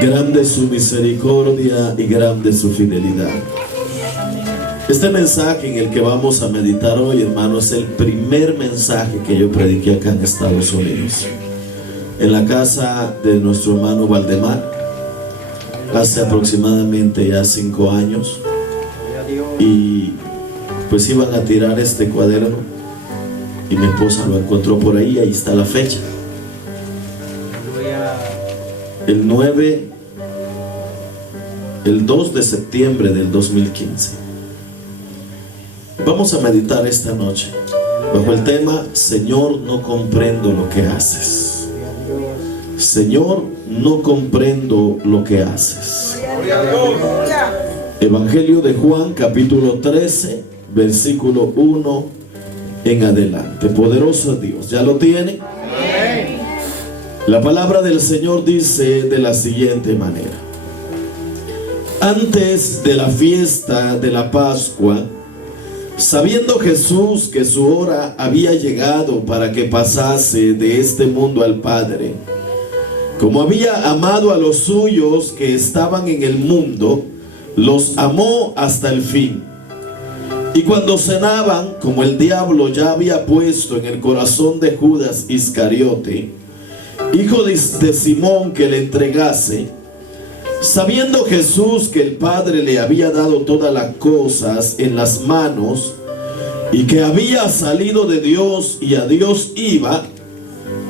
Grande es su misericordia y grande es su fidelidad. Este mensaje en el que vamos a meditar hoy, hermano, es el primer mensaje que yo prediqué acá en Estados Unidos, en la casa de nuestro hermano Valdemar, hace aproximadamente ya 5 años. Y pues iban a tirar este cuaderno y mi esposa lo encontró por ahí. Ahí está la fecha, el 2 de septiembre del 2015. Vamos a meditar esta noche bajo el tema: Señor, no comprendo lo que haces. Señor, no comprendo lo que haces. Evangelio de Juan, capítulo 13, versículo 1 en adelante. Poderoso Dios, ¿ya lo tiene? La palabra del Señor dice de la siguiente manera: antes de la fiesta de la Pascua, sabiendo Jesús que su hora había llegado para que pasase de este mundo al Padre, como había amado a los suyos que estaban en el mundo, los amó hasta el fin. Y cuando cenaban, como el diablo ya había puesto en el corazón de Judas Iscariote, hijo de Simón, que le entregase, sabiendo Jesús que el Padre le había dado todas las cosas en las manos, y que había salido de Dios y a Dios iba,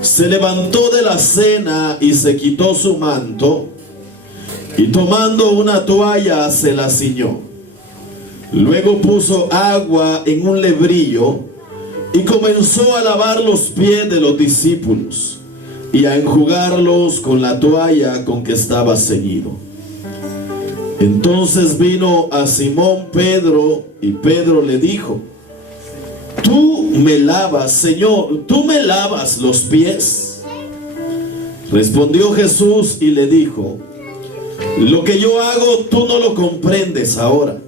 se levantó de la cena y se quitó su manto, y tomando una toalla se la ciñó. Luego puso agua en un lebrillo y comenzó a lavar los pies de los discípulos y a enjugarlos con la toalla con que estaba ceñido. Entonces vino a Simón Pedro, y Pedro le dijo: ¿tú me lavas, Señor? ¿Tú me lavas los pies? Respondió Jesús y le dijo: lo que yo hago tú no lo comprendes ahora,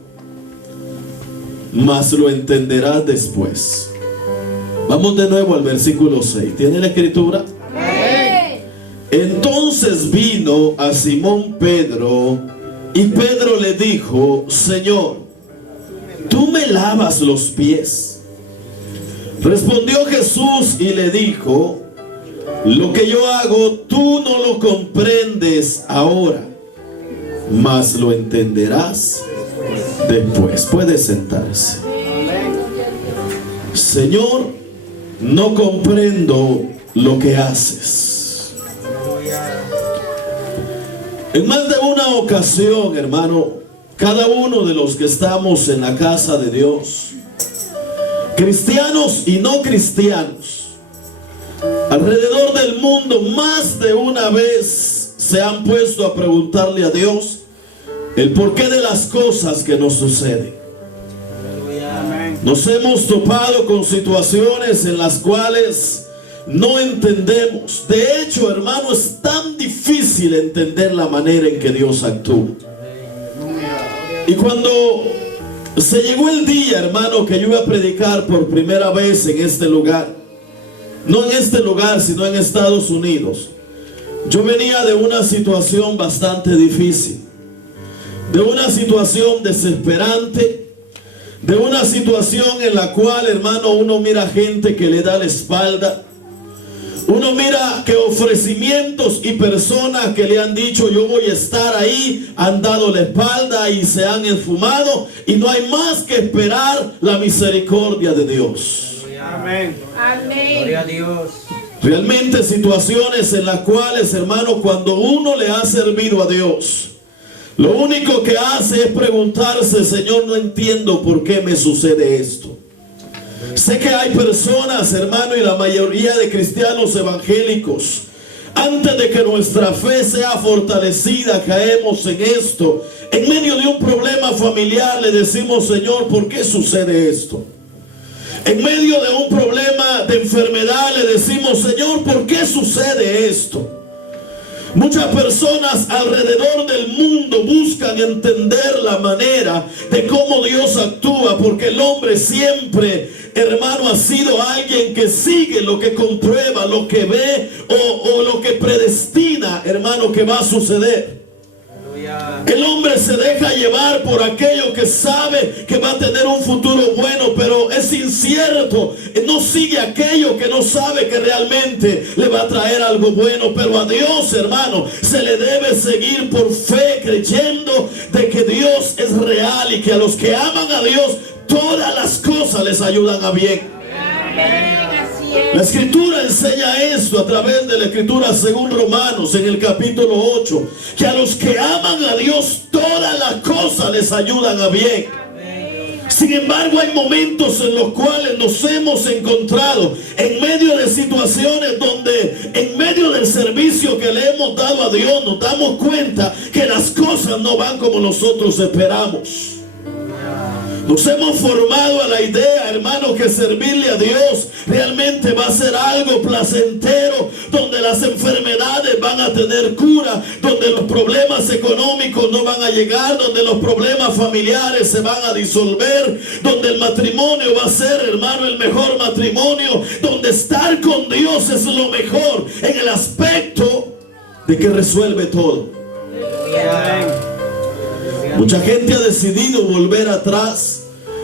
mas lo entenderás después. Vamos de nuevo al versículo 6. ¿Tiene la escritura? Entonces vino a Simón Pedro, y Pedro le dijo: Señor, ¿tú me lavas los pies? Respondió Jesús y le dijo: lo que yo hago tú no lo comprendes ahora, mas lo entenderás después. Puede sentarse. Señor, no comprendo lo que haces. En más de una ocasión, hermano, cada uno de los que estamos en la casa de Dios, cristianos y no cristianos, alrededor del mundo, más de una vez se han puesto a preguntarle a Dios el porqué de las cosas que nos suceden. Nos hemos topado con situaciones en las cuales no entendemos. De hecho, hermano, es tan difícil entender la manera en que Dios actúa. Y cuando se llegó el día, hermano, que yo iba a predicar por primera vez en este lugar, no en este lugar, sino en Estados Unidos, yo venía de una situación bastante difícil, de una situación desesperante, de una situación en la cual, hermano, uno mira gente que le da la espalda. Uno mira que ofrecimientos y personas que le han dicho yo voy a estar ahí, han dado la espalda y se han esfumado, y no hay más que esperar la misericordia de Dios. Amén. Amén. Gloria a Dios. Realmente situaciones en las cuales, hermano, cuando uno le ha servido a Dios, lo único que hace es preguntarse: Señor, no entiendo por qué me sucede esto. Sé que hay personas, hermano, y la mayoría de cristianos evangélicos, antes de que nuestra fe sea fortalecida, caemos en esto. En medio de un problema familiar le decimos: Señor, ¿por qué sucede esto? En medio de un problema de enfermedad le decimos: Señor, ¿por qué sucede esto? Muchas personas alrededor del mundo buscan entender la manera de cómo Dios actúa, porque el hombre siempre, hermano, ha sido alguien que sigue lo que comprueba, lo que ve o lo que predestina, hermano, que va a suceder. El hombre se deja llevar por aquello que sabe que va a tener un futuro bueno, pero es incierto. No sigue aquello que no sabe que realmente le va a traer algo bueno. Pero a Dios, hermano, se le debe seguir por fe, creyendo de que Dios es real y que a los que aman a Dios todas las cosas les ayudan a bien. Amén. La escritura enseña esto a través de la escritura según Romanos en el capítulo 8, que a los que aman a Dios todas las cosas les ayudan a bien. Sin embargo, hay momentos en los cuales nos hemos encontrado en medio de situaciones donde en medio del servicio que le hemos dado a Dios nos damos cuenta que las cosas no van como nosotros esperamos. Nos hemos formado a la idea, hermano, que servirle a Dios realmente va a ser algo placentero, donde las enfermedades van a tener cura, donde los problemas económicos no van a llegar, donde los problemas familiares se van a disolver, donde el matrimonio va a ser, hermano, el mejor matrimonio, donde estar con Dios es lo mejor en el aspecto de que resuelve todo. Mucha gente ha decidido volver atrás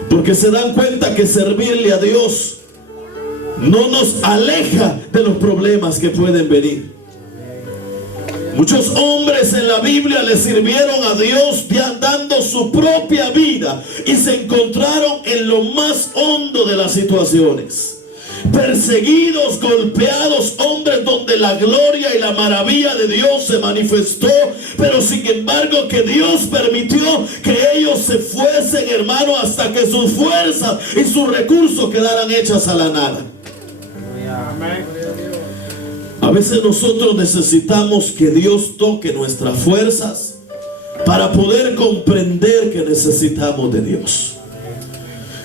porque se dan cuenta que servirle a Dios no nos aleja de los problemas que pueden venir. Muchos hombres en la Biblia le sirvieron a Dios dando su propia vida y se encontraron en lo más hondo de las situaciones. Perseguidos, golpeados, hombres donde la gloria y la maravilla de Dios se manifestó, pero sin embargo que Dios permitió que ellos se fuesen, hermano, hasta que sus fuerzas y sus recursos quedaran hechas a la nada. A veces nosotros necesitamos que Dios toque nuestras fuerzas para poder comprender que necesitamos de Dios.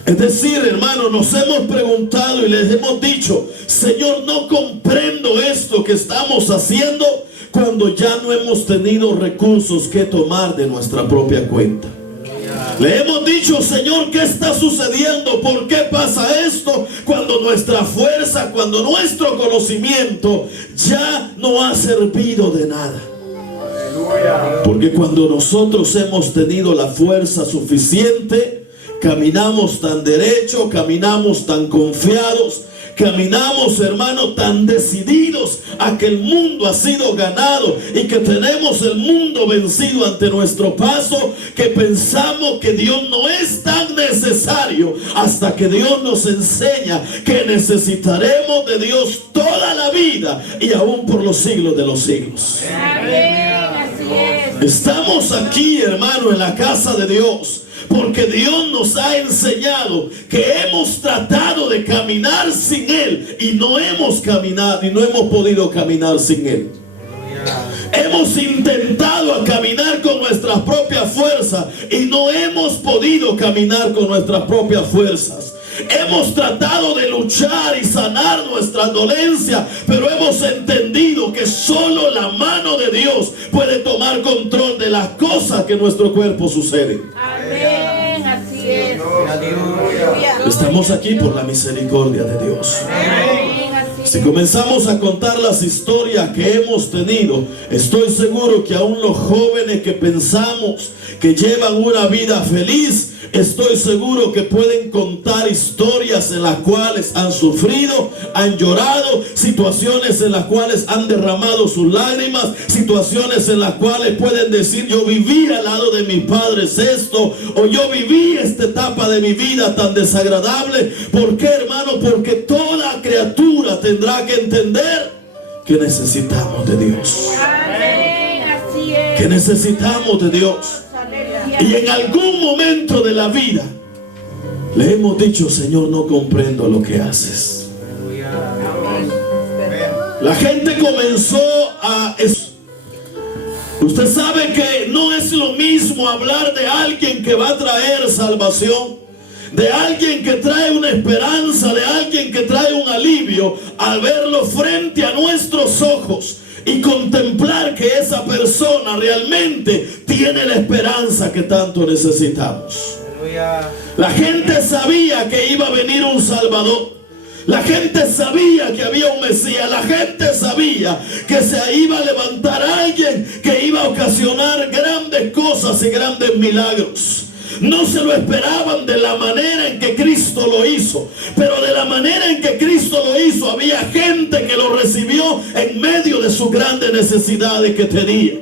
Es decir, hermano, nos hemos preguntado y les hemos dicho: Señor, no comprendo esto que estamos haciendo, cuando ya no hemos tenido recursos que tomar de nuestra propia cuenta. Le hemos dicho: Señor, ¿qué está sucediendo? ¿Por qué pasa esto? Cuando nuestra fuerza, cuando nuestro conocimiento ya no ha servido de nada. Porque cuando nosotros hemos tenido la fuerza suficiente, caminamos tan derecho, caminamos tan confiados, caminamos, hermano, tan decididos a que el mundo ha sido ganado y que tenemos el mundo vencido ante nuestro paso, que pensamos que Dios no es tan necesario hasta que Dios nos enseña que necesitaremos de Dios toda la vida y aún por los siglos de los siglos. Estamos aquí, hermano, en la casa de Dios, porque Dios nos ha enseñado que hemos tratado de caminar sin Él y no hemos caminado y no hemos podido caminar sin Él. Hemos intentado caminar con nuestras propias fuerzas y no hemos podido caminar con nuestras propias fuerzas. Hemos tratado de luchar y sanar nuestra dolencia, pero hemos entendido que solo la mano de Dios puede tomar control de las cosas que en nuestro cuerpo suceden. Amén, así es. Estamos aquí por la misericordia de Dios. Amén. Si comenzamos a contar las historias que hemos tenido, estoy seguro que aún los jóvenes que pensamos que llevan una vida feliz, estoy seguro que pueden contar historias en las cuales han sufrido, han llorado, situaciones en las cuales han derramado sus lágrimas, situaciones en las cuales pueden decir: yo viví al lado de mis padres esto, o yo viví esta etapa de mi vida tan desagradable. ¿Por qué, hermano? Porque toda criatura tendrá que entender que necesitamos de Dios. Amén, así es. Que necesitamos de Dios. Y en algún momento de la vida le hemos dicho: Señor, no comprendo lo que haces. La gente comenzó a... Usted sabe que no es lo mismo hablar de alguien que va a traer salvación, de alguien que trae una esperanza, de alguien que trae un alivio, al verlo frente a nuestros ojos y contemplar que persona realmente tiene la esperanza que tanto necesitamos. La gente sabía que iba a venir un Salvador. La gente sabía que había un Mesías. La gente sabía que se iba a levantar alguien que iba a ocasionar grandes cosas y grandes milagros. No se lo esperaban de la manera en que Cristo lo hizo, pero de la manera en que Cristo lo hizo, había gente que lo recibió en medio de sus grandes necesidades que tenía.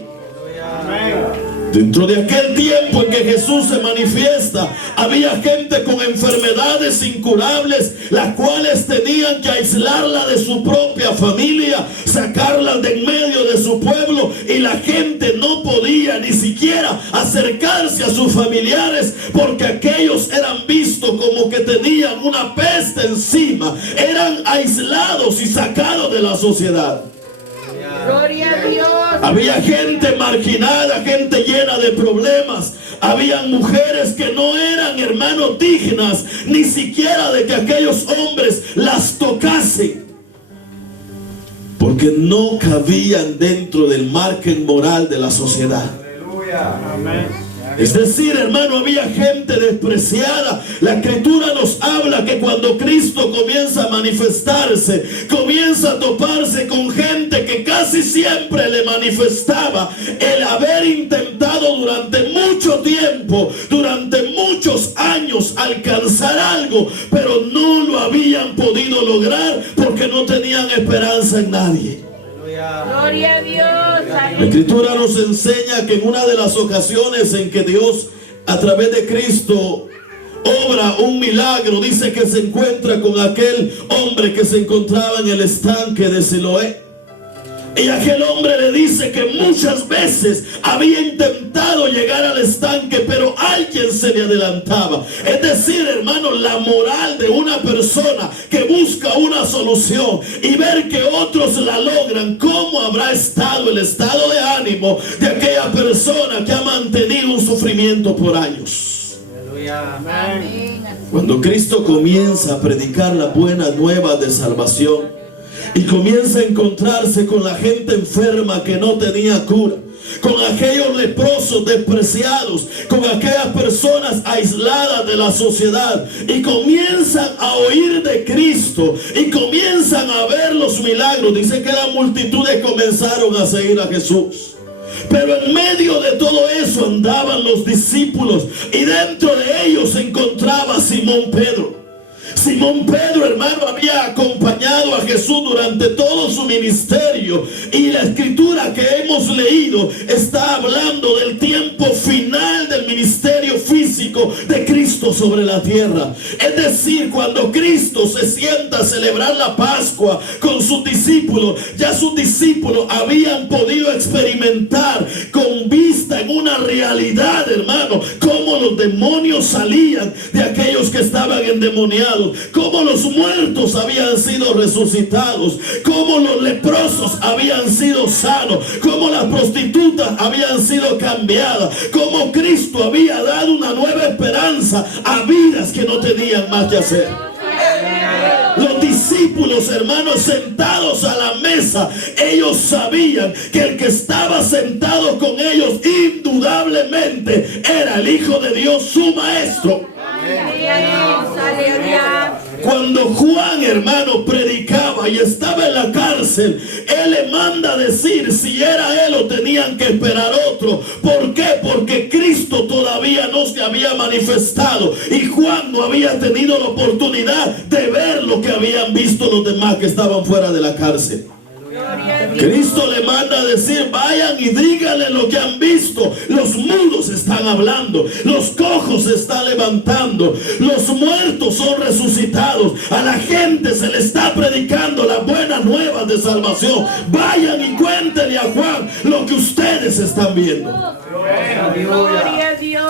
Dentro de aquel tiempo en que Jesús se manifiesta, había gente con enfermedades incurables, las cuales tenían que aislarla de su propia familia, sacarla de en medio de su pueblo, y la gente no podía ni siquiera acercarse a sus familiares, porque aquellos eran vistos como que tenían una peste encima, eran aislados y sacados de la sociedad. Gloria a Dios. Había gente marginada, gente llena de problemas. Habían mujeres que no eran, hermanos, dignas ni siquiera de que aquellos hombres las tocasen, porque no cabían dentro del margen moral de la sociedad. Aleluya. Amén. Es decir, hermano, había gente despreciada. La Escritura nos habla que cuando Cristo comienza a manifestarse, comienza a toparse con gente que casi siempre le manifestaba el haber intentado durante mucho tiempo, durante muchos años, alcanzar algo, pero no lo habían podido lograr porque no tenían esperanza en nadie. Gloria a Dios. La Escritura nos enseña que en una de las ocasiones en que Dios a través de Cristo obra un milagro, dice que se encuentra con aquel hombre que se encontraba en el estanque de Siloé. Y aquel hombre le dice que muchas veces había intentado llegar al estanque, pero alguien se le adelantaba. Es decir, hermano, la moral de una persona que busca una solución y ver que otros la logran, ¿cómo habrá estado el estado de ánimo de aquella persona que ha mantenido un sufrimiento por años? Amén. Cuando Cristo comienza a predicar la buena nueva de salvación y comienza a encontrarse con la gente enferma que no tenía cura, con aquellos leprosos despreciados, con aquellas personas aisladas de la sociedad, y comienzan a oír de Cristo y comienzan a ver los milagros, dice que las multitudes comenzaron a seguir a Jesús. Pero en medio de todo eso andaban los discípulos, y dentro de ellos se encontraba Simón Pedro. Simón Pedro, hermano, había acompañado a Jesús durante todo su ministerio, y la escritura que hemos leído está hablando del tiempo final del ministerio físico de Cristo sobre la tierra. Es decir, cuando Cristo se sienta a celebrar la Pascua con sus discípulos, ya sus discípulos habían podido experimentar con vista en una realidad, hermano, cómo los demonios salían de aquellos que estaban endemoniados, cómo los muertos habían sido resucitados, cómo los leprosos habían sido sanos, cómo las prostitutas habían sido cambiadas, cómo Cristo había dado una nueva esperanza a vidas que no tenían más que hacer. Los discípulos, hermanos, sentados a la mesa, ellos sabían que el que estaba sentado con ellos indudablemente era el Hijo de Dios, su maestro. Cuando Juan, hermano, predicaba y estaba en la cárcel, él le manda a decir si era él o tenían que esperar otro. ¿Por qué? Porque Cristo todavía no se había manifestado y Juan no había tenido la oportunidad de ver lo que habían visto los demás que estaban fuera de la cárcel. Cristo le manda a decir: vayan y díganle lo que han visto. Los mudos están hablando, los cojos se están levantando, los muertos son resucitados, a la gente se le está predicando las buenas nuevas de salvación. Vayan y cuéntenle a Juan lo que ustedes están viendo. Gloria a Dios.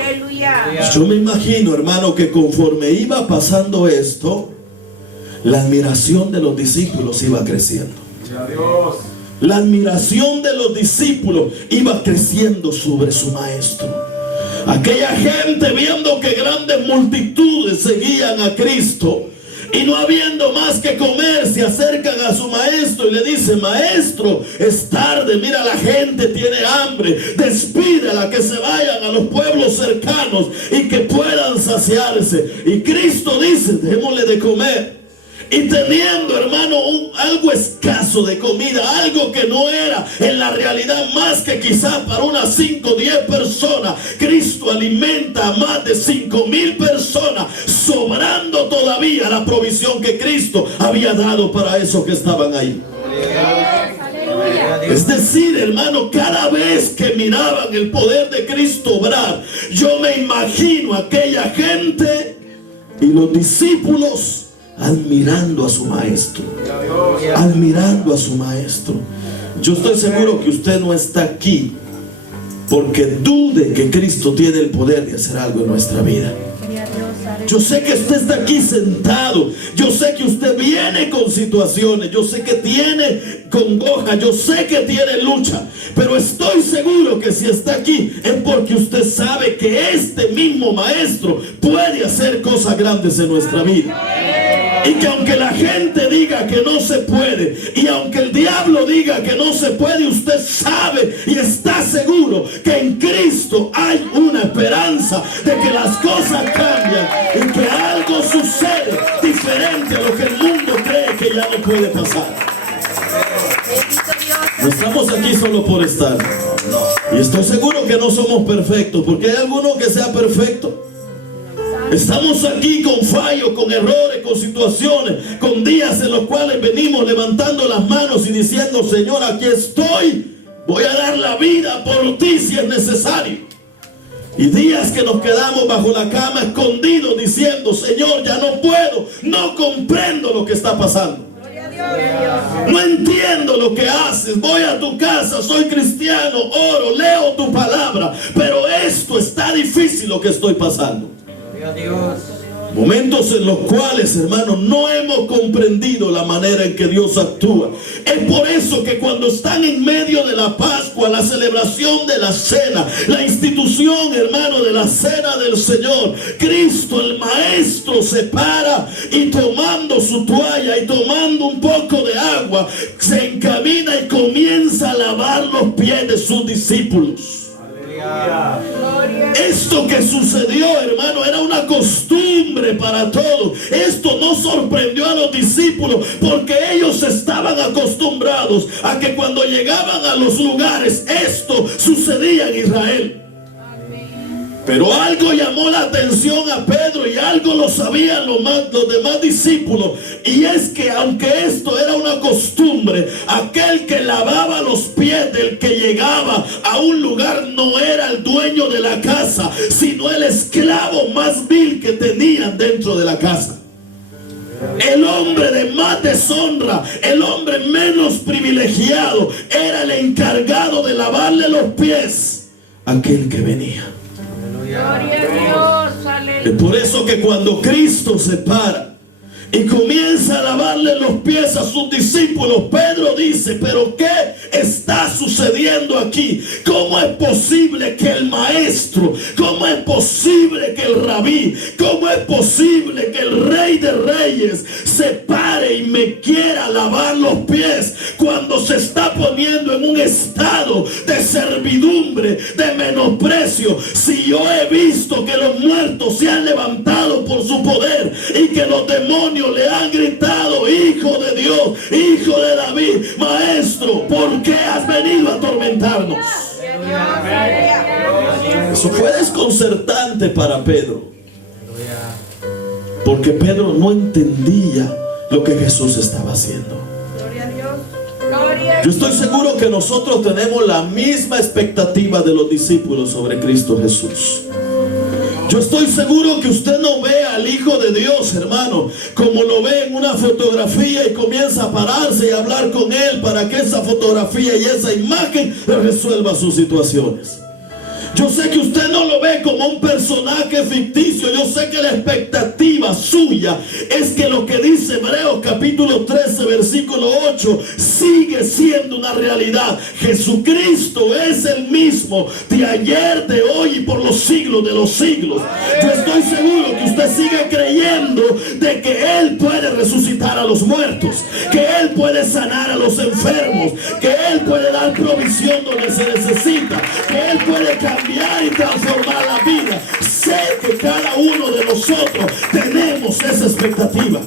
Aleluya. Yo me imagino, hermano, que conforme iba pasando esto, la admiración de los discípulos iba creciendo. La admiración de los discípulos iba creciendo sobre su maestro. Aquella gente, viendo que grandes multitudes seguían a Cristo, Y no habiendo más que comer, se acercan a su maestro y le dicen: maestro, es tarde, mira, la gente tiene hambre, despídela, que se vayan a los pueblos cercanos y que puedan saciarse. Y Cristo dice: démosle de comer. Y teniendo, hermano, algo escaso de comida, algo que no era en la realidad más que quizás para unas 5 o 10 personas, Cristo alimenta a más de 5,000 personas, sobrando todavía la provisión que Cristo había dado para esos que estaban ahí. Es decir, hermano, cada vez que miraban el poder de Cristo obrar, yo me imagino a aquella gente y los discípulos admirando a su maestro, admirando a su maestro. Yo estoy seguro que usted no está aquí porque dude que Cristo tiene el poder de hacer algo en nuestra vida. Yo sé que usted está aquí sentado, yo sé que usted viene con situaciones, yo sé que tiene congoja, yo sé que tiene lucha, pero estoy seguro que si está aquí es porque usted sabe que este mismo maestro puede hacer cosas grandes en nuestra vida. Y que aunque la gente diga que no se puede, y aunque el diablo diga que no se puede, usted sabe y está seguro que en Cristo hay una esperanza de que las cosas cambian y que algo sucede diferente a lo que el mundo cree que ya no puede pasar. No estamos aquí solo por estar. Y estoy seguro que no somos perfectos, porque hay alguno que sea perfecto. Estamos aquí con fallos, con errores, con situaciones, con días en los cuales venimos levantando las manos y diciendo: Señor, aquí estoy, voy a dar la vida por ti si es necesario. Y días que nos quedamos bajo la cama escondidos diciendo: Señor, ya no puedo, no comprendo lo que está pasando, no entiendo lo que haces, voy a tu casa, soy cristiano, oro, leo tu palabra, pero esto está difícil lo que estoy pasando. Dios. Momentos en los cuales, hermanos, no hemos comprendido la manera en que Dios actúa. Es por eso que cuando están en medio de la Pascua, la celebración de la cena, la institución, hermano, de la cena del Señor, Cristo, el Maestro, se para y tomando su toalla y tomando un poco de agua, se encamina y comienza a lavar los pies de sus discípulos. Esto que sucedió, hermano, era una costumbre para todos. Esto no sorprendió a los discípulos porque ellos estaban acostumbrados a que cuando llegaban a los lugares esto sucedía en Israel. Pero algo llamó la atención a Pedro y algo lo sabían los demás discípulos. Y es que aunque esto era una costumbre, aquel que lavaba los pies del que llegaba a un lugar no era el dueño de la casa, sino el esclavo más vil que tenían dentro de la casa. El hombre de más deshonra, el hombre menos privilegiado, era el encargado de lavarle los pies a aquel que venía. Gloria a Dios, aleluya. Es por eso que cuando Cristo se para y comienza a lavarle los pies a sus discípulos, Pedro dice: pero ¿qué está sucediendo aquí? ¿Cómo es posible que el maestro, cómo es posible que el rabí, cómo es posible que el rey de reyes se pare y me quiera lavar los pies cuando se está poniendo en un estado de servidumbre, de menosprecio? Si yo he visto que los muertos se han levantado por su poder y que los demonios le han gritado: Hijo de Dios, Hijo de David, Maestro, ¿por qué has venido a atormentarnos? Eso fue desconcertante para Pedro, porque Pedro no entendía lo que Jesús estaba haciendo. Yo estoy seguro que nosotros tenemos la misma expectativa de los discípulos sobre Cristo Jesús. Yo estoy seguro que usted no ve al Hijo de Dios, hermano, como lo ve en una fotografía y comienza a pararse y a hablar con Él para que esa fotografía y esa imagen le resuelva sus situaciones. Yo sé que usted no lo ve ve como un personaje ficticio. Yo sé que la expectativa suya es que lo que dice Hebreos capítulo 13 versículo 8 sigue siendo una realidad. Jesucristo es el mismo de ayer, de hoy y por los siglos de los siglos. Yo estoy seguro que usted sigue creyendo de que Él puede resucitar a los muertos, que Él puede sanar a los enfermos, que Él puede dar provisión donde se necesita, que Él puede cambiar y transformar la vida. Sé que cada uno de nosotros tenemos esa expectativa.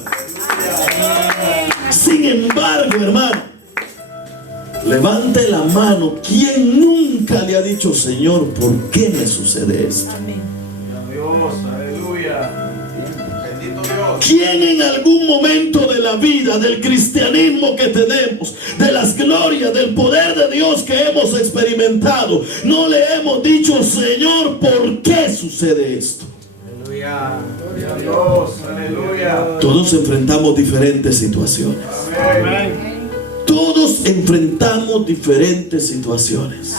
Sin embargo, hermano, levante la mano. ¿Quién nunca le ha dicho, Señor, por qué me sucede esto? Dios, aleluya. Bendito Dios. ¿Quién en algún momento de la vida, del cristianismo que tenemos, de las glorias, del poder de Dios que hemos experimentado, no le hemos dicho, Señor, por qué sucede esto? Aleluya. Gloria a Dios, aleluya. Todos enfrentamos diferentes situaciones. Amén. Todos enfrentamos diferentes situaciones.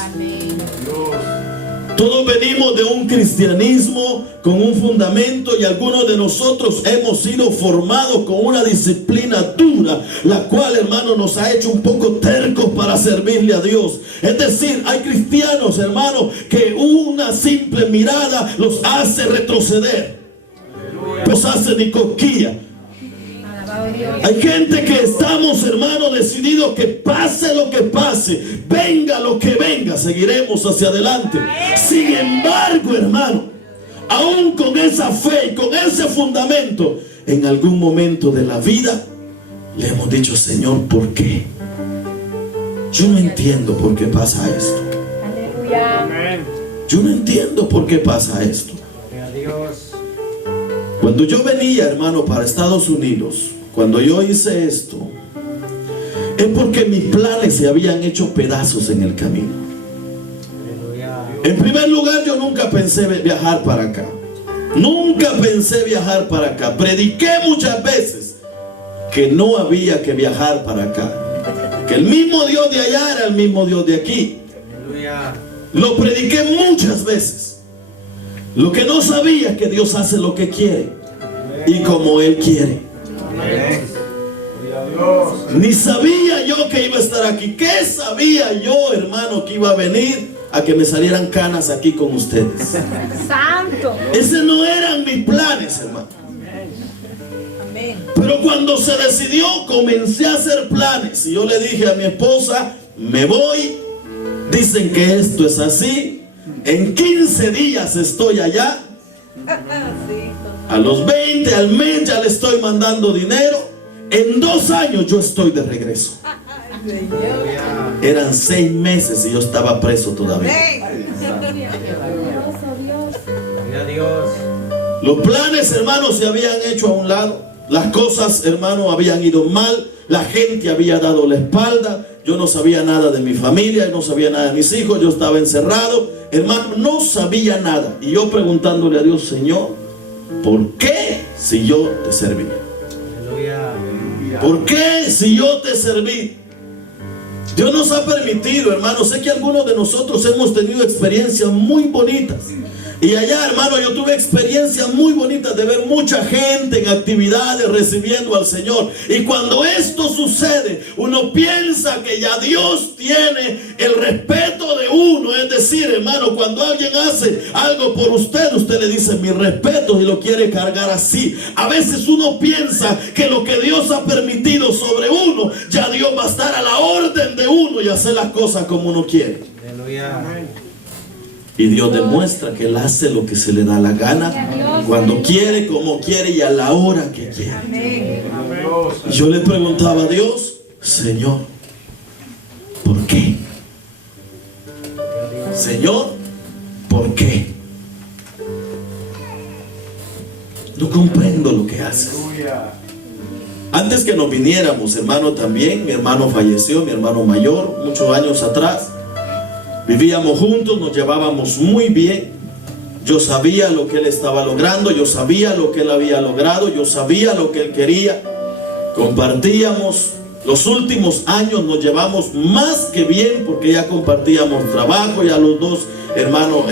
Todos venimos de un cristianismo con un fundamento, y algunos de nosotros hemos sido formados con una disciplina dura, la cual, hermano, nos ha hecho un poco tercos para servirle a Dios. Es decir, hay cristianos, hermano, que una simple mirada los hace retroceder, los hace ni cosquilla. Hay gente que estamos, hermano, decididos que pase lo que pase, venga lo que venga, seguiremos hacia adelante. Sin embargo, hermano, aún con esa fe y con ese fundamento, en algún momento de la vida le hemos dicho, Señor, ¿por qué? Yo no entiendo por qué pasa esto. Yo no entiendo por qué pasa esto. Cuando yo venía, hermano, para Estados Unidos, cuando yo hice esto, es porque mis planes se habían hecho pedazos en el camino. En primer lugar, yo nunca pensé viajar para acá. Nunca pensé viajar para acá. Prediqué muchas veces que no había que viajar para acá, que el mismo Dios de allá era el mismo Dios de aquí. Lo prediqué muchas veces. Lo que no sabía es que Dios hace lo que quiere y como Él quiere. Ni sabía yo que iba a estar aquí. ¿Qué sabía yo, hermano, que iba a venir a que me salieran canas aquí con ustedes? Santo. Ese no eran mis planes, hermano. Pero cuando se decidió, comencé a hacer planes. Y yo le dije a mi esposa, me voy. Dicen que esto es así. En 15 días estoy allá. A los 20, al mes ya le estoy mandando dinero. En 2 años yo estoy de regreso. Eran 6 meses y yo estaba preso todavía. Los planes, hermanos, se habían hecho a un lado. Las cosas, hermanos, habían ido mal. La gente había dado la espalda. Yo no sabía nada de mi familia, no sabía nada de mis hijos. Yo estaba encerrado, hermano, no sabía nada. Y yo preguntándole a Dios, Señor, ¿por qué si yo te serví? ¿Por qué si yo te serví? Dios nos ha permitido, hermano. Sé que algunos de nosotros hemos tenido experiencias muy bonitas. Y allá, hermano, yo tuve experiencias muy bonitas de ver mucha gente en actividades recibiendo al Señor. Y cuando esto sucede, uno piensa que ya Dios tiene el respeto de uno. Es decir, hermano, cuando alguien hace algo por usted, usted le dice mi respeto y lo quiere cargar así. A veces uno piensa que lo que Dios ha permitido sobre uno, ya Dios va a estar a la orden de uno y hacer las cosas como uno quiere. Aleluya. Y Dios demuestra que Él hace lo que se le da la gana, cuando quiere, como quiere y a la hora que quiere. Y yo le preguntaba a Dios, Señor, ¿por qué? Señor, ¿por qué? No comprendo lo que haces. Antes que nos viniéramos, hermano, también, mi hermano falleció, mi hermano mayor, muchos años atrás. Vivíamos juntos, nos llevábamos muy bien. Yo sabía lo que él estaba logrando, yo sabía lo que él había logrado, yo sabía lo que él quería. Compartíamos. Los últimos años nos llevamos más que bien porque ya compartíamos trabajo, ya los dos hermanos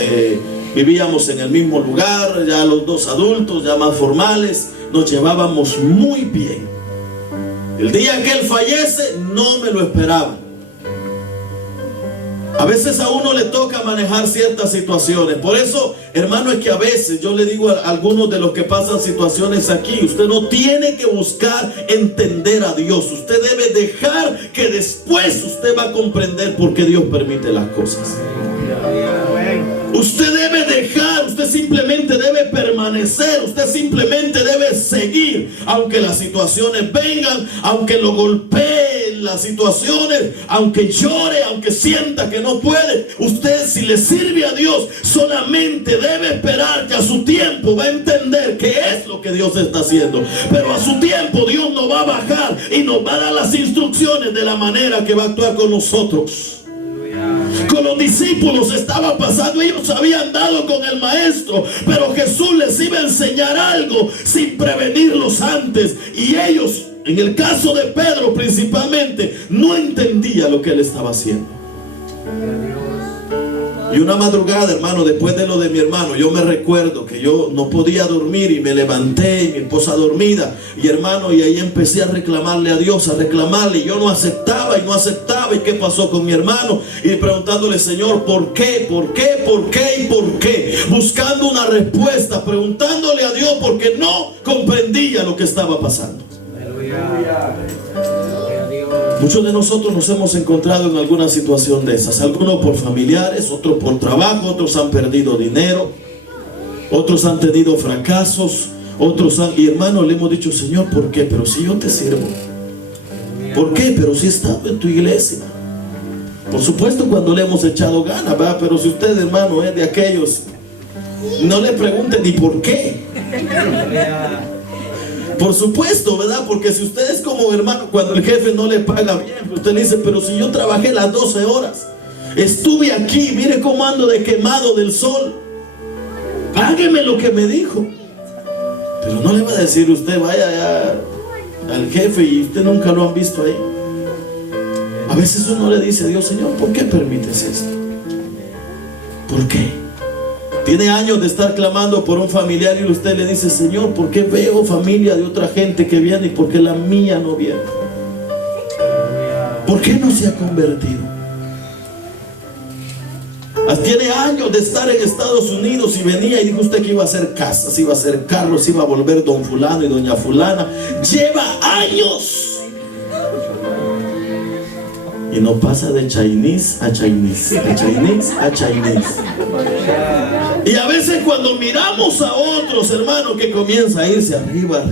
Vivíamos en el mismo lugar, ya los dos adultos, ya más formales, nos llevábamos muy bien. El día que él fallece, no me lo esperaba. A veces a uno le toca manejar ciertas situaciones. Por eso, hermano, es que a veces yo le digo a algunos de los que pasan situaciones aquí, usted no tiene que buscar entender a Dios. Usted debe dejar que después usted va a comprender por qué Dios permite las cosas. Usted debe dejar, usted simplemente debe permanecer, usted simplemente debe seguir, aunque las situaciones vengan, aunque lo golpeen las situaciones, aunque llore, aunque sienta que no puede. Usted, si le sirve a Dios, solamente debe esperar que a su tiempo va a entender qué es lo que Dios está haciendo. Pero a su tiempo Dios nos va a bajar y nos va a dar las instrucciones de la manera que va a actuar con nosotros. Con los discípulos estaba pasando, ellos habían dado con el maestro, pero Jesús les iba a enseñar algo sin prevenirlos antes, y ellos, en el caso de Pedro principalmente, no entendía lo que él estaba haciendo. Y una madrugada, hermano, después de lo de mi hermano, yo me recuerdo que yo no podía dormir y me levanté y mi esposa dormida, y hermano, y ahí empecé a reclamarle a Dios, a reclamarle, y yo no aceptaba y no aceptaba. ¿Y qué pasó con mi hermano? Y preguntándole, Señor, ¿por qué? ¿Por qué? ¿Por qué? ¿Y por qué? Buscando una respuesta, preguntándole a Dios, porque no comprendía lo que estaba pasando. Aleluya. Muchos de nosotros nos hemos encontrado en alguna situación de esas. Algunos por familiares, otros por trabajo, otros han perdido dinero, otros han tenido fracasos, otros han... Y hermano, le hemos dicho, Señor, ¿por qué? Pero si yo te sirvo. ¿Por qué? Pero si he estado en tu iglesia. Por supuesto, cuando le hemos echado ganas, ¿verdad? Pero si usted, hermano, es de aquellos, no le pregunte ni por qué. Por supuesto, ¿verdad? Porque si usted es como hermano, cuando el jefe no le paga bien, usted le dice, pero si yo trabajé las 12 horas, estuve aquí, mire cómo ando de quemado del sol, págueme lo que me dijo. Pero no le va a decir usted, vaya ya al jefe y usted nunca lo han visto ahí. A veces uno le dice a Dios, Señor, ¿por qué permites esto? ¿Por qué? Tiene años de estar clamando por un familiar y usted le dice, Señor, ¿por qué veo familia de otra gente que viene y por qué la mía no viene? ¿Por qué no se ha convertido? Tiene años de estar en Estados Unidos y venía y dijo usted que iba a hacer casas, iba a hacer carros, iba a volver don fulano y doña fulana. Lleva años. Y no pasa de Chinese a Chinese, de Chinese a Chinese. Y a veces cuando miramos a otros, hermanos, que comienza a irse arriba,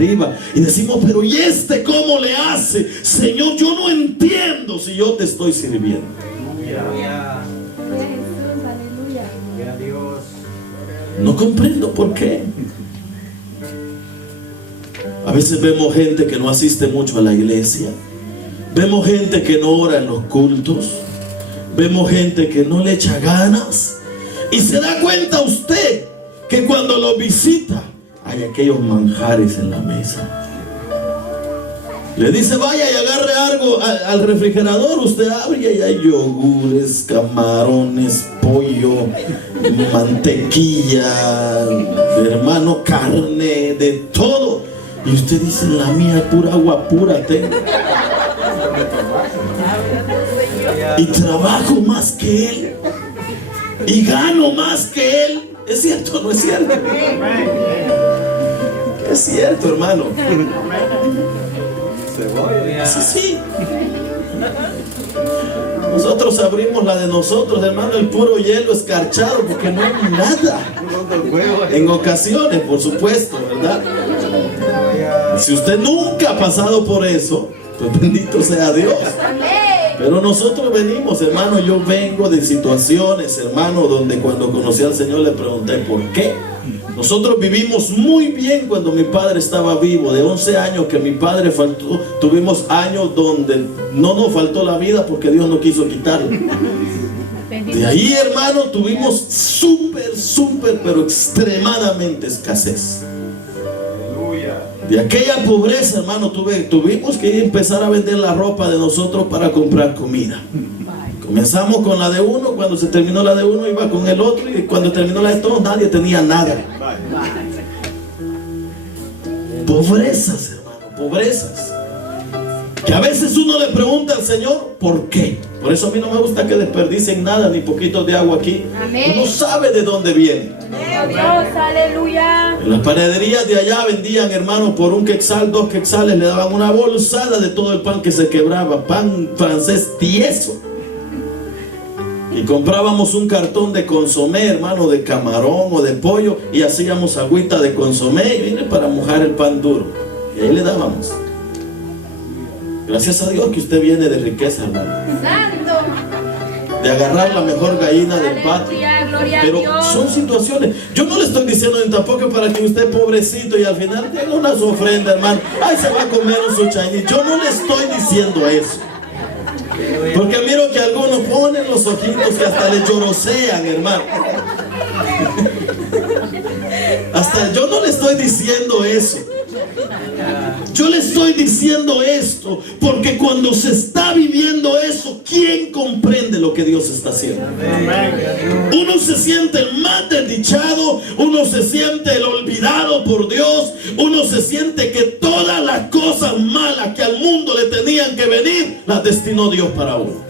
y decimos, pero ¿y este cómo le hace? Señor, yo no entiendo si yo te estoy sirviendo. No comprendo por qué. A veces vemos gente que no asiste mucho a la iglesia. Vemos gente que no ora en los cultos. Vemos gente que no le echa ganas. Y se da cuenta usted que cuando lo visita hay aquellos manjares en la mesa. Le dice, vaya y agarre algo al refrigerador. Usted abre y ahí hay yogures, camarones, pollo, mantequilla, hermano, carne, de todo. Y usted dice, la mía pura agua pura tengo. Y trabajo más que él. Y gano más que él. ¿Es cierto o no es cierto? Es cierto, hermano. Sí, sí. Nosotros abrimos la de nosotros, hermano, el puro hielo escarchado, porque no hay nada. En ocasiones, por supuesto, ¿verdad? Si usted nunca ha pasado por eso, pues bendito sea Dios. Pero nosotros venimos, hermano, yo vengo de situaciones, hermano, donde cuando conocí al Señor le pregunté ¿por qué? Nosotros vivimos muy bien cuando mi padre estaba vivo. De 11 años que mi padre faltó, tuvimos años donde no nos faltó la vida porque Dios no quiso quitarlo. De ahí, hermano, tuvimos súper, pero extremadamente escasez. De aquella pobreza, hermano, tuvimos que empezar a vender la ropa de nosotros para comprar comida. Comenzamos con la de uno, cuando se terminó la de uno iba con el otro, y cuando terminó la de todos nadie tenía nada. Pobrezas, hermano, pobrezas. Que a veces uno le pregunta al Señor, ¿por qué? Por eso a mí no me gusta que desperdicien nada, ni poquitos de agua aquí. Amén. Uno sabe de dónde viene. Dios, aleluya. En las panaderías de allá vendían, hermano, por un quetzal, 2 quetzales, le daban una bolsada de todo el pan que se quebraba, pan francés tieso. Y comprábamos un cartón de consomé, hermano, de camarón o de pollo, y hacíamos agüita de consomé para mojar el pan duro. Y ahí le dábamos. Gracias a Dios que usted viene de riqueza, hermano. Santo. De agarrar la mejor gallina del patio. Aleluya, gloria a Pero Dios. son situaciones. Yo no le estoy diciendo ni tampoco para que usted pobrecito y al final tenga unas ofrendas, hermano. Ay, se va a comer un su Chinese. Yo no le estoy diciendo eso. Porque miro que algunos ponen los ojitos y hasta le llorosean, hermano. Hasta yo no le estoy diciendo eso. Yo le estoy diciendo esto porque cuando se está viviendo eso, ¿quién comprende lo que Dios está haciendo? Uno se siente el más desdichado, uno se siente el olvidado por Dios, uno se siente que todas las cosas malas que al mundo le tenían que venir, las destinó Dios para uno.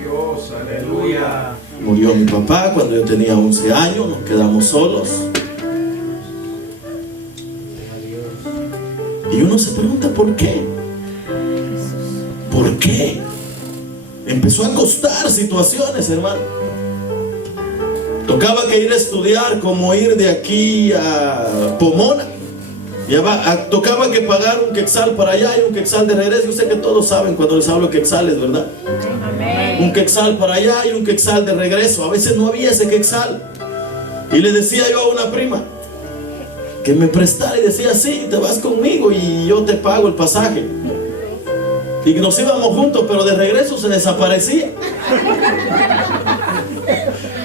Dios, aleluya. Murió mi papá cuando yo tenía 11 años, nos quedamos solos. Y uno se pregunta ¿por qué? ¿Por qué? Empezó a costar situaciones, hermano. Tocaba que ir a estudiar, como ir de aquí a Pomona. Tocaba que pagar un quetzal para allá y un quetzal de regreso. Yo sé que todos saben cuando les hablo quetzales, ¿verdad? Amén. Un quetzal para allá y un quetzal de regreso. A veces no había ese quetzal. Y le decía yo a una prima que me prestara, y decía, sí, te vas conmigo y yo te pago el pasaje. Y nos íbamos juntos, pero de regreso se desaparecía.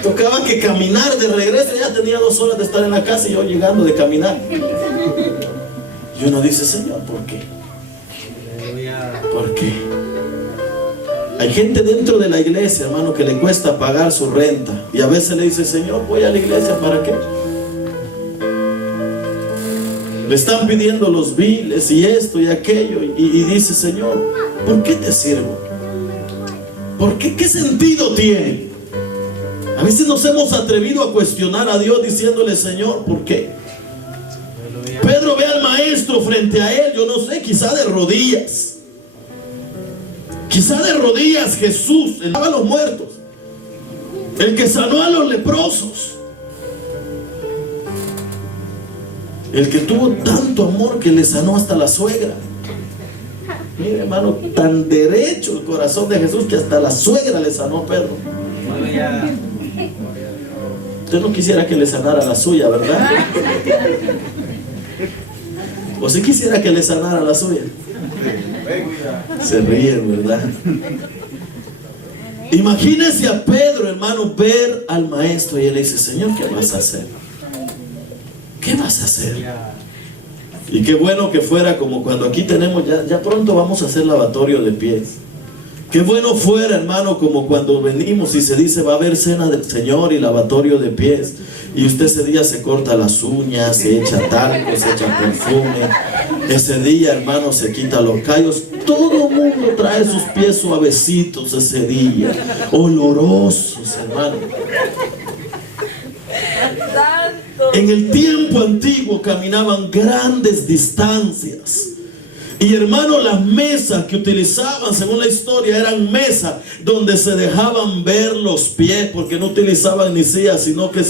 Tocaba que caminar de regreso. Ya tenía 2 horas de estar en la casa y yo llegando de caminar. Y uno dice, Señor, ¿por qué? ¿Por qué? Hay gente dentro de la iglesia, hermano, que le cuesta pagar su renta. Y a veces le dice, Señor, voy a la iglesia, ¿para qué? Le están pidiendo los biles y esto y aquello. Y dice, Señor, ¿por qué te sirvo? ¿Por qué? ¿Qué sentido tiene? A veces nos hemos atrevido a cuestionar a Dios diciéndole, Señor, ¿por qué? Pedro ve al maestro frente a él, yo no sé, quizá de rodillas. Quizá de rodillas Jesús, el que sanaba a los muertos, el que sanó a los leprosos, el que tuvo tanto amor que le sanó hasta la suegra. Mire, hermano, tan derecho el corazón de Jesús que hasta la suegra le sanó a Pedro. Usted no quisiera que le sanara la suya, ¿verdad? ¿O si quisiera que le sanara la suya? Se ríen, ¿verdad? Imagínese a Pedro, hermano, ver al maestro y él le dice, Señor, ¿qué vas a hacer? ¿Qué vas a hacer? Y qué bueno que fuera como cuando aquí tenemos, ya pronto vamos a hacer lavatorio de pies. Qué bueno fuera, hermano, como cuando venimos y se dice va a haber cena del Señor y lavatorio de pies. Y usted ese día se corta las uñas, se echa talco, se echa perfume. Ese día, hermano, se quita los callos. Todo el mundo trae sus pies suavecitos ese día, olorosos, hermano. En el tiempo antiguo caminaban grandes distancias. Y hermano, las mesas que utilizaban, según la historia, eran mesas donde se dejaban ver los pies, porque no utilizaban ni sillas, sino que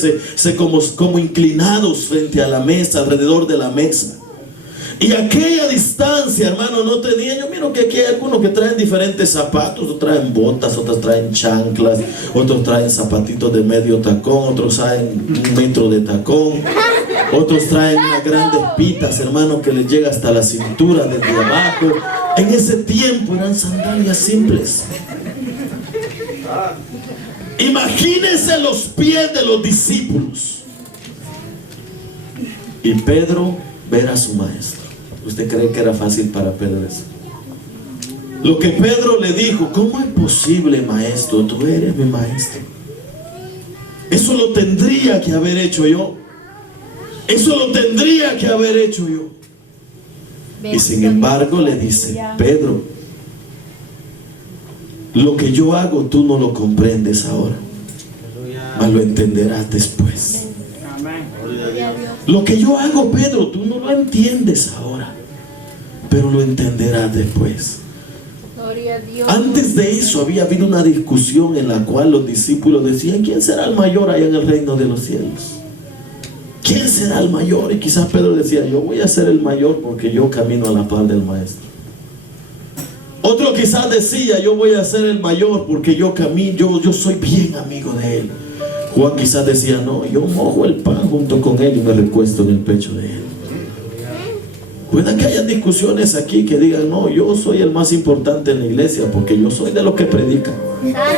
como inclinados frente a la mesa, alrededor de la mesa. Y aquella distancia, hermano, no tenía. Yo miro que aquí hay algunos que traen diferentes zapatos. Otros traen botas, otros traen chanclas, otros traen zapatitos de medio tacón, otros traen 1 metro de tacón, otros traen unas grandes pitas, hermano, que les llega hasta la cintura desde abajo. En ese tiempo eran sandalias simples. Imagínense los pies de los discípulos. Y Pedro ver a su maestro. ¿Usted cree que era fácil para Pedro eso? Lo que Pedro le dijo: ¿cómo es posible, maestro? Tú eres mi maestro. Eso lo tendría que haber hecho yo. Eso lo tendría que haber hecho yo. Y sin embargo le dice: Pedro, lo que yo hago tú no lo comprendes ahora, mas lo entenderás después. Lo que yo hago, Pedro, tú no lo entiendes ahora, pero lo entenderás después. Antes de eso había habido una discusión en la cual los discípulos decían: ¿quién será el mayor allá en el reino de los cielos? ¿Quién será el mayor? Y quizás Pedro decía: yo voy a ser el mayor porque yo camino a la par del maestro. Otro quizás decía: yo voy a ser el mayor porque yo camino, yo soy bien amigo de él. Juan quizás decía: no, yo mojo el pan junto con él y me recuesto en el pecho de él. Puede que haya discusiones aquí que digan: no, yo soy el más importante en la iglesia porque yo soy de los que predican.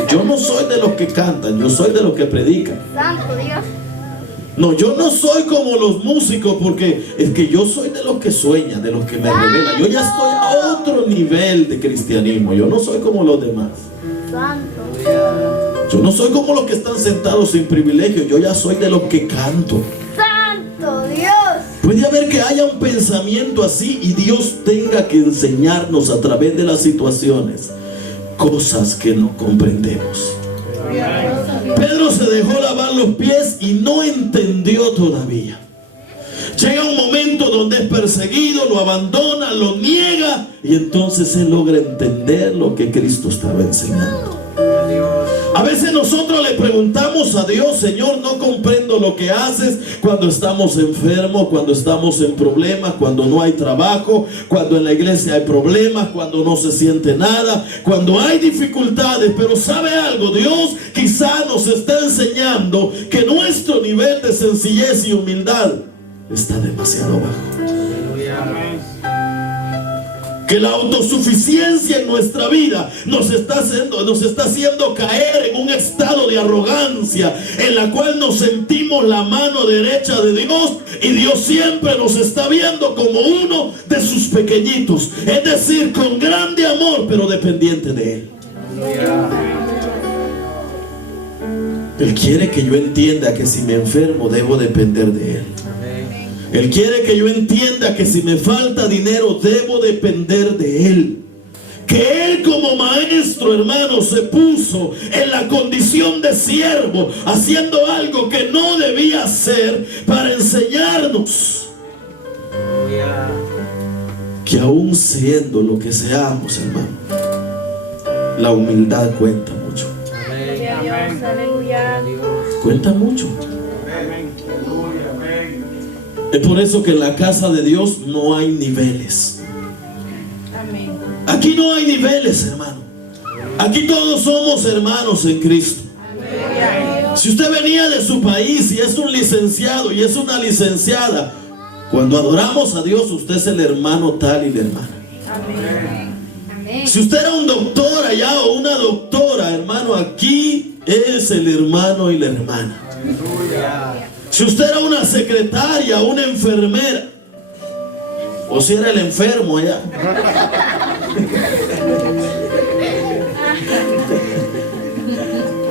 Yo no soy de los que cantan, yo soy de los que predican. Santo Dios. No, yo no soy como los músicos porque es que yo soy de los que sueñan, de los que me revelan. Yo ya estoy a otro nivel de cristianismo. Yo no soy como los demás. Santo. Yo no soy como los que están sentados sin privilegio. Yo ya soy de los que canto. Santo Dios. Puede haber que haya un pensamiento así y Dios tenga que enseñarnos a través de las situaciones cosas que no comprendemos. Pedro se dejó lavar los pies y no entendió todavía. Llega un momento donde es perseguido, lo abandona, lo niega, y entonces él logra entender lo que Cristo estaba enseñando. A veces nosotros le preguntamos a Dios: Señor, no comprendo lo que haces cuando estamos enfermos, cuando estamos en problemas, cuando no hay trabajo, cuando en la iglesia hay problemas, cuando no se siente nada, cuando hay dificultades. Pero ¿sabe algo? Dios quizá nos está enseñando que nuestro nivel de sencillez y humildad está demasiado bajo. Que la autosuficiencia en nuestra vida nos está haciendo caer en un estado de arrogancia en la cual nos sentimos la mano derecha de Dios y Dios siempre nos está viendo como uno de sus pequeñitos, es decir, con grande amor pero dependiente de Él. Él quiere que yo entienda que si me enfermo debo depender de Él. Él quiere que yo entienda que si me falta dinero debo depender de Él. Que Él como maestro, hermano, se puso en la condición de siervo, haciendo algo que no debía hacer para enseñarnos que aún siendo lo que seamos, hermano, la humildad cuenta mucho. Cuenta mucho. Es por eso que en la casa de Dios no hay niveles. Aquí no hay niveles, hermano. Aquí todos somos hermanos en Cristo. Si usted venía de su país y es un licenciado y es una licenciada, cuando adoramos a Dios, usted es el hermano tal y la hermana. Si usted era un doctor allá o una doctora, hermano, aquí es el hermano y la hermana. Si usted era una secretaria, una enfermera, o si era el enfermo allá,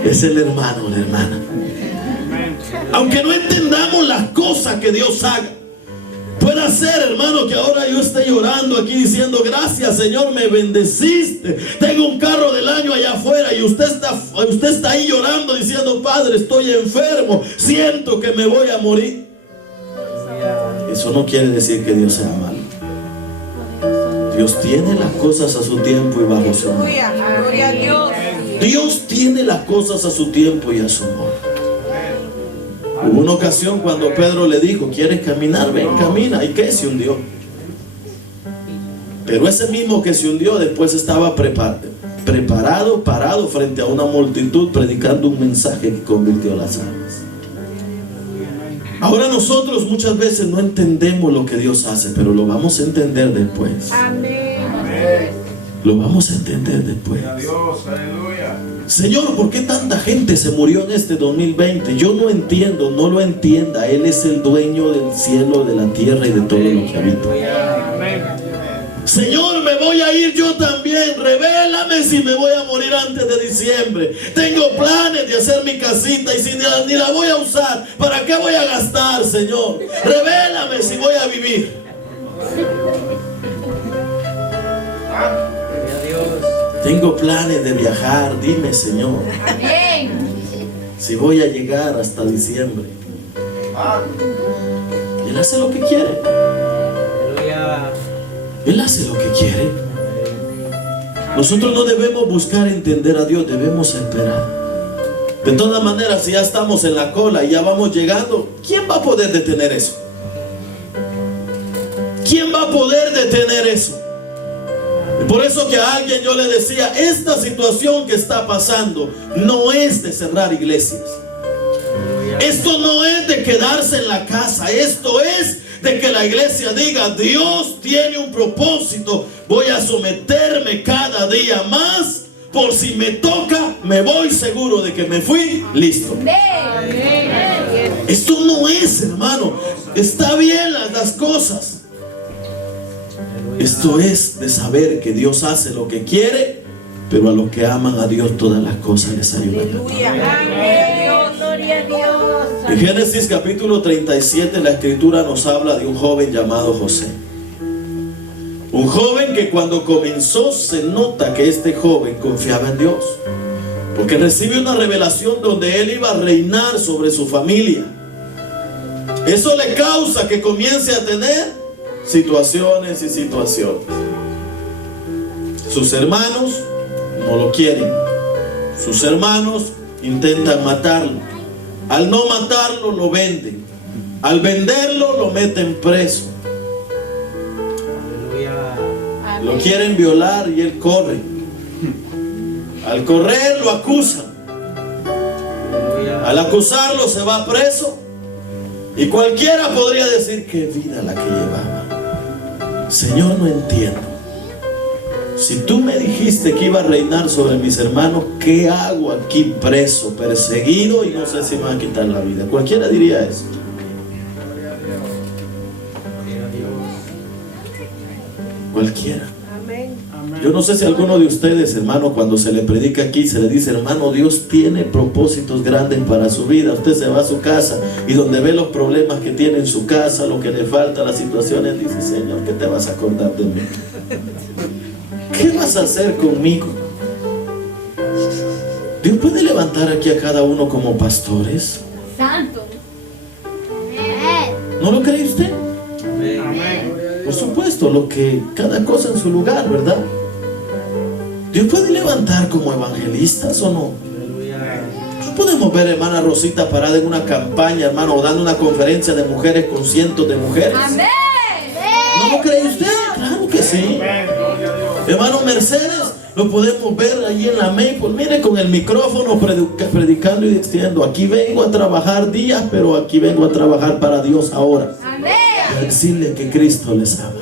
es el hermano, la hermana. Aunque no entendamos las cosas que Dios haga, puede ser, hermano, que ahora yo esté llorando aquí diciendo: gracias, Señor, me bendeciste. Tengo un carro del año allá afuera y usted está ahí llorando diciendo: Padre, estoy enfermo, siento que me voy a morir. Eso no quiere decir que Dios sea malo. Dios tiene las cosas a su tiempo y bajo su amor. Gloria a Dios. Dios tiene las cosas a su tiempo y a su amor. Hubo una ocasión cuando Pedro le dijo: ¿quieres caminar? Ven, camina. ¿Y qué? Se hundió. Pero ese mismo que se hundió después estaba preparado, parado frente a una multitud predicando un mensaje que convirtió las almas. Ahora nosotros muchas veces no entendemos lo que Dios hace, pero lo vamos a entender después. Lo vamos a entender después. Señor, ¿por qué tanta gente se murió en este 2020? Yo no entiendo, no lo entienda. Él es el dueño del cielo, de la tierra y de todo lo que habita. Señor, me voy a ir yo también. Revélame si me voy a morir antes de diciembre. Tengo planes de hacer mi casita y si ni la voy a usar, ¿para qué voy a gastar, Señor? Revélame si voy a vivir. Tengo planes de viajar. Dime, Señor, si voy a llegar hasta diciembre. Él hace lo que quiere. Él hace lo que quiere. Nosotros no debemos buscar entender a Dios, debemos esperar. De todas maneras, si ya estamos en la cola y ya vamos llegando, ¿quién va a poder detener eso? ¿Quién va a poder detener eso? Y por eso que a alguien yo le decía, esta situación que está pasando no es de cerrar iglesias. Esto no es de quedarse en la casa. Esto es de que la iglesia diga, Dios tiene un propósito. Voy a someterme cada día más. Por si me toca, me voy seguro de que me fui listo. Esto no es, hermano. Está bien las cosas. Esto es de saber que Dios hace lo que quiere, pero a los que aman a Dios todas las cosas les ayudan. En Génesis capítulo 37 la escritura nos habla de un joven llamado José. Un joven que cuando comenzó se nota que este joven confiaba en Dios, porque recibe una revelación donde él iba a reinar sobre su familia. Eso le causa que comience a tener situaciones y situaciones. Sus hermanos no lo quieren. Sus hermanos intentan matarlo. Al no matarlo lo venden. Al venderlo lo meten preso. Lo quieren violar y él corre. Al correr lo acusan. Al acusarlo se va preso. Y cualquiera podría decir qué vida la que llevaba. Señor, no entiendo. Si tú me dijiste que iba a reinar sobre mis hermanos, ¿qué hago aquí preso, perseguido y no sé si me van a quitar la vida? Cualquiera diría eso. Cualquiera. Yo no sé si alguno de ustedes, hermano, cuando se le predica aquí, se le dice, hermano, Dios tiene propósitos grandes para su vida. Usted se va a su casa y donde ve los problemas que tiene en su casa, lo que le falta, las situaciones, dice, Señor, ¿qué te vas a acordar de mí? ¿Qué vas a hacer conmigo? Dios puede levantar aquí a cada uno como pastores. Santo. ¿No lo cree usted? Por supuesto, lo que cada cosa en su lugar, ¿verdad? Dios puede levantar como evangelistas o no. No podemos ver a hermana Rosita parada en una campaña, hermano, o dando una conferencia de mujeres con cientos de mujeres. ¿No lo cree usted? Claro que sí. Hermano Mercedes, lo podemos ver allí en la Maple, mire, con el micrófono predicando y diciendo, aquí vengo a trabajar días, pero aquí vengo a trabajar para Dios ahora. A decirle que Cristo les ama.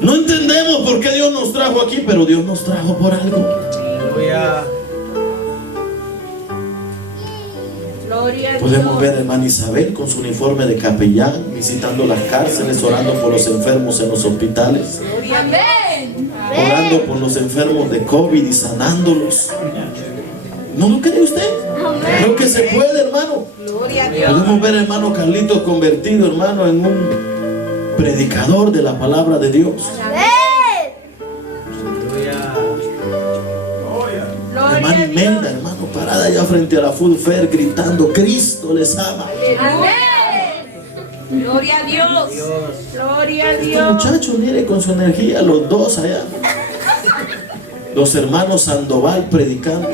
No entendemos por qué Dios nos trajo aquí, pero Dios nos trajo por algo. Podemos ver a hermana Isabel con su uniforme de capellán, visitando las cárceles, orando por los enfermos en los hospitales, orando por los enfermos de COVID y sanándolos. ¿No lo cree usted? Creo que se puede, hermano. Podemos ver a hermano Carlitos convertido, hermano, en un predicador de la palabra de Dios. Hermana Imelda, hermano, parada allá frente a la Full Fair gritando, Cristo les ama. Gloria a Dios. Gloria a Este Dios. muchacho, mire, con su energía, los dos allá. Los hermanos Sandoval predicando.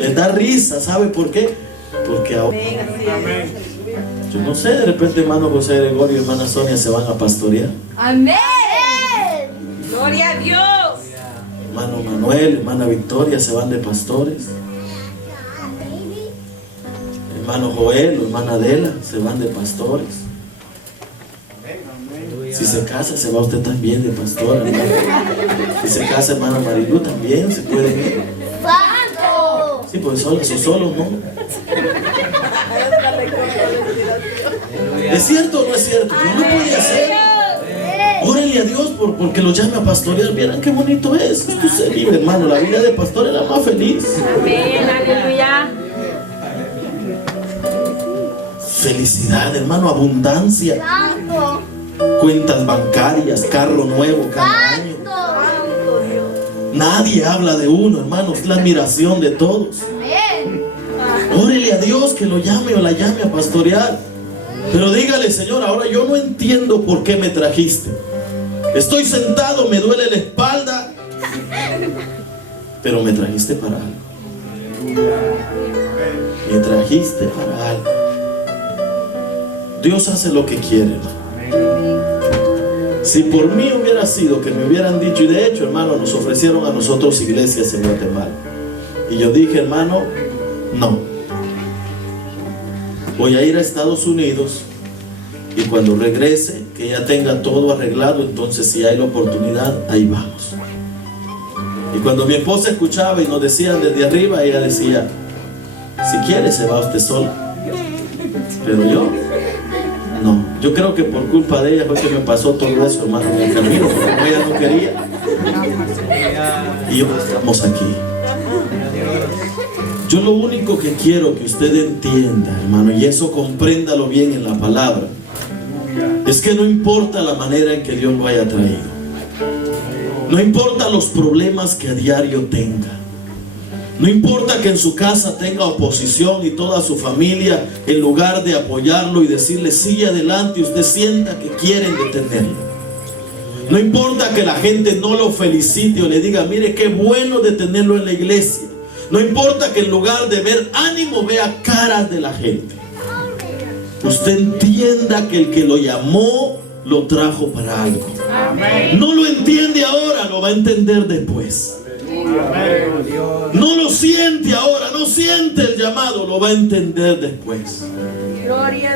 Les da risa, ¿sabe por qué? Porque ahora, yo no sé, de repente hermano José Gregorio y hermana Sonia se van a pastorear. Amén. Gloria a Dios. Hermano Manuel, hermana Victoria se van de pastores. Hermano Joel, hermana Adela se van de pastores. Si se casa, se va usted también de pastor, hermano. Si se casa, hermana Marilu, también se puede ir. Sí, pues solos, ¿no? ¿Es cierto o no es cierto? Dios lo puede hacer. Órale a Dios porque lo llame a pastorear. Vieran qué bonito es. Esto se vive, hermano. La vida de pastor es la más feliz. Amén, aleluya. Felicidad, hermano, abundancia. Santo. Cuentas bancarias, carro nuevo cada año. Santo Dios. Nadie habla de uno, hermano. Es la admiración de todos. Amén. Órale a Dios que lo llame o la llame a pastorear. Pero dígale, Señor, ahora yo no entiendo por qué me trajiste. Estoy sentado, me duele la espalda, pero me trajiste para algo. Me trajiste para algo. Dios hace lo que quiere, hermano. Si por mí hubiera sido que me hubieran dicho, y de hecho, hermano, nos ofrecieron a nosotros iglesias en Guatemala, y yo dije, hermano, no, voy a ir a Estados Unidos, y cuando regrese, que ya tenga todo arreglado, entonces si hay la oportunidad, ahí vamos. Y cuando mi esposa escuchaba y nos decían desde arriba, ella decía, si quiere se va usted sola. Pero yo, no. Yo creo que por culpa de ella fue que me pasó todo eso, hermano, en el camino, porque como ella no quería. Y hoy estamos aquí. Yo lo único que quiero que usted entienda, hermano, y eso compréndalo bien en la palabra, es que no importa la manera en que Dios lo haya traído, no importa los problemas que a diario tenga, no importa que en su casa tenga oposición y toda su familia, en lugar de apoyarlo y decirle sigue adelante, usted sienta que quieren detenerlo. No importa que la gente no lo felicite o le diga mire qué bueno de tenerlo en la iglesia. No importa que en lugar de ver ánimo vea caras de la gente. Usted entienda que el que lo llamó lo trajo para algo. Amén. No lo entiende ahora, lo va a entender después. No lo siente ahora, no siente el llamado, lo va a entender después.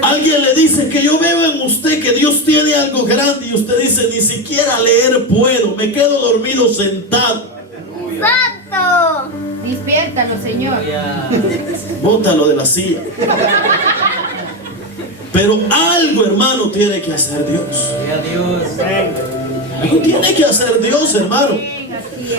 Alguien le dice que yo veo en usted que Dios tiene algo grande y usted dice ni siquiera leer puedo, me quedo dormido sentado. Santo. Despiértalo, Señor. Bótalo de la silla. Pero algo, hermano, tiene que hacer Dios. Algo tiene que hacer Dios, hermano.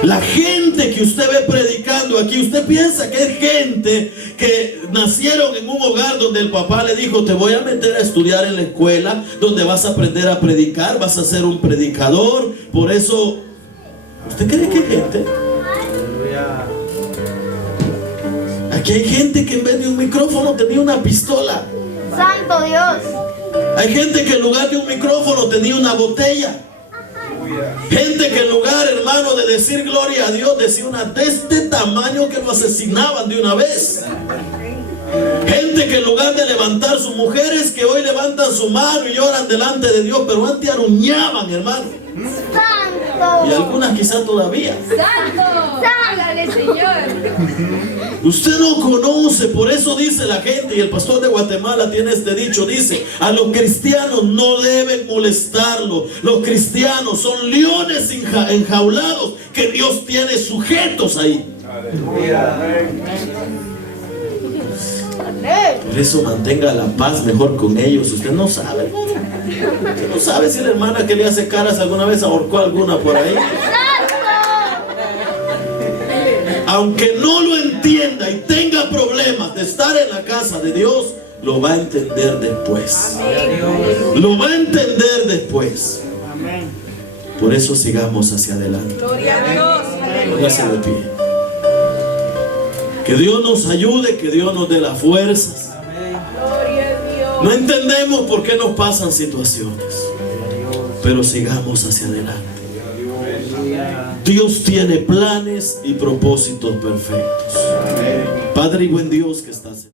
La gente que usted ve predicando aquí, usted piensa que es gente que nacieron en un hogar donde el papá le dijo te voy a meter a estudiar en la escuela donde vas a aprender a predicar, vas a ser un predicador. Por eso, ¿usted cree que hay gente? Aquí hay gente que en vez de un micrófono tenía una pistola. Santo Dios. Hay gente que en lugar de un micrófono tenía una botella. Gente que en lugar, hermano, de decir gloria a Dios, decía una de este tamaño que lo asesinaban de una vez. Gente que en lugar de levantar sus mujeres, que hoy levantan su mano y lloran delante de Dios, pero antes aruñaban, hermano. Santo. Y algunas quizás todavía. ¡Santo! ¡Hágale, Señor! Usted no conoce, por eso dice la gente, y el pastor de Guatemala tiene este dicho, dice, a los cristianos no deben molestarlo. Los cristianos son leones enjaulados que Dios tiene sujetos ahí. Por eso mantenga la paz mejor con ellos. Usted no sabe, hermano. Usted no sabe si la hermana que le hace caras alguna vez ahorcó a alguna por ahí. Aunque no lo entienda y tenga problemas de estar en la casa de Dios, lo va a entender después. Lo va a entender después. Por eso sigamos hacia adelante. Gloria a Dios. Póngase de pie. Que Dios nos ayude, que Dios nos dé las fuerzas. Gloria a Dios. No entendemos por qué nos pasan situaciones, pero sigamos hacia adelante. Dios tiene planes y propósitos perfectos. Padre y buen Dios que estás en